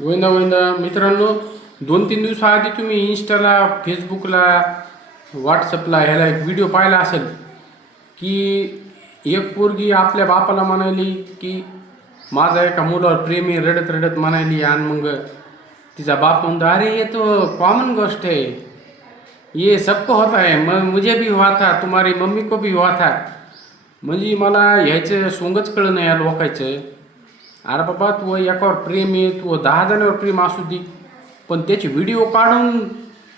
गोविंदा गोविंदा मित्रांनो, 2-3 दिवसाआधी तुम्ही इंस्टाला, फेसबुकला, व्हॉट्सअपला ह्याला एक व्हिडिओ पाहिला असेल की एक पोरगी आपल्या बापाला म्हणाली की माझा एका मुलावर प्रेम आहे, रडत रडत म्हणाली. आणि मग तिचा बाप म्हणतो, अरे ये तो कॉमन गोष्ट है, ये सबको होता है, मुझे भी हुआ था, तुम्हारी मम्मी को भी हुआ था. म्हणजे मला ह्याचं सोंगच कळलं नाही या लोकांचं. अरे बाबा, तू एकावर प्रेम आहे, तू 10 जणांवर प्रेम असू दे, पण त्याचे व्हिडिओ काढून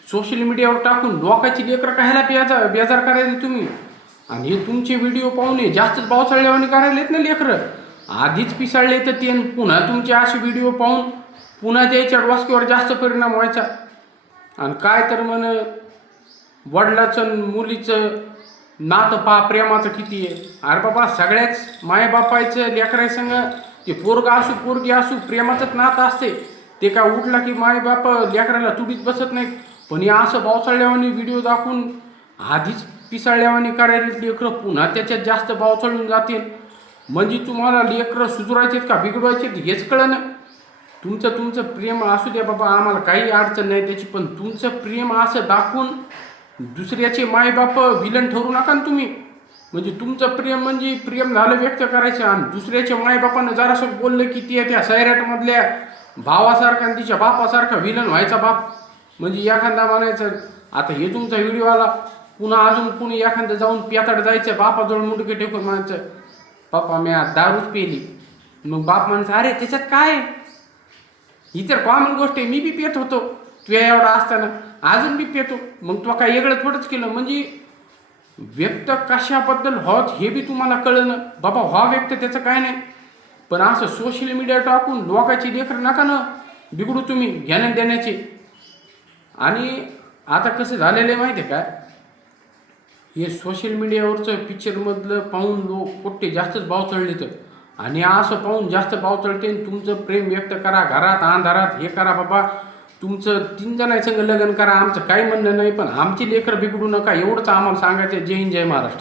सोशल मीडियावर टाकून लोकांची लेकरं कायला बेजार करायला तुम्ही. आणि हे तुमचे व्हिडिओ पाहून जास्तच पावसाळ्यावानी करायलेत ना लेकरं. आधीच पिसाळले तर ते पुन्हा तुमचे असे व्हिडिओ पाहून पुन्हा त्याच्या डोसक्यावर जास्त परिणाम व्हायचा. आणि काय तर म्हण, वडिलाचं मुलीचं नातं प्रेमाचं किती आहे. अरे बाबा, सगळ्याच मायबापायचं लेकरांसंग ते पोरगा असू पोरगी असू प्रेमाचंच नातं असते. ते काय उठला की मायबाप लेकराला तुडीत बसत नाहीत. पण हे असं बावचळल्यावानी व्हिडिओ दाखवून आधीच पिसाळल्यावानी करायला लेकरं पुन्हा त्याच्यात जास्त बावचळून जातील. म्हणजे तुम्हाला लेकरं सुधारायचेत का बिघडवायचेत हेच कळलं. तुमचं प्रेम असू द्या बाबा, आम्हाला काही अडचण नाही त्याची, पण तुमचं प्रेम असं दाखवून दुसऱ्याचे मायबाप विलन ठरू नका ना तुम्ही. म्हणजे तुमचं प्रेम म्हणजे प्रेम झालं व्यक्त करायचं, आणि दुसऱ्याच्या मायबापानं जरासं बोललं की ती त्या सैराटमधल्या भावासारखा आणि तिच्या बापासारखा विलन व्हायचा बाप. म्हणजे एखादा म्हणायचं, आता हे तुमचा व्हिडिओ आला, पुन्हा अजून कुणी एखादं जाऊन पेताड जायचं, बापाजवळ मुंडके टेकून म्हणायचं, बापा मी आज दारूच पेली. मग बाप म्हणायचं, अरे त्याच्यात काय, ही तर कॉमन गोष्ट आहे, मी बी पेत होतो तुझ्या एवढा असताना, अजून बी पेतो. मग तो काय वेगळं थोडंच केलं. म्हणजे व्यक्त कशाबद्दल होत हे बी तुम्हाला कळलं बाबा. व्यक्त त्याचं काय नाही, पण असं सोशल मीडिया टाकून लोकांची लेकरं नका ना बिघडू तुम्ही घेण्यात देण्याचे. आणि आता कसं झालेलं आहे माहिती आहे का, हे सोशल मीडियावरचं पिक्चरमधलं पाहून लोक कुठे जास्तच भाव चढले तर, आणि असं पाहून जास्त भाव चढते. तुमचं प्रेम व्यक्त करा घरात अंधारात, हे करा बाबा, तुमचं 3 जणांसंग लग्न करा, आमचं काही म्हणणं नाही, पण आमची लेकरं बिघडू नका एवढंच आम्हाला सांगायचं. जय हिंद, जय महाराष्ट्र.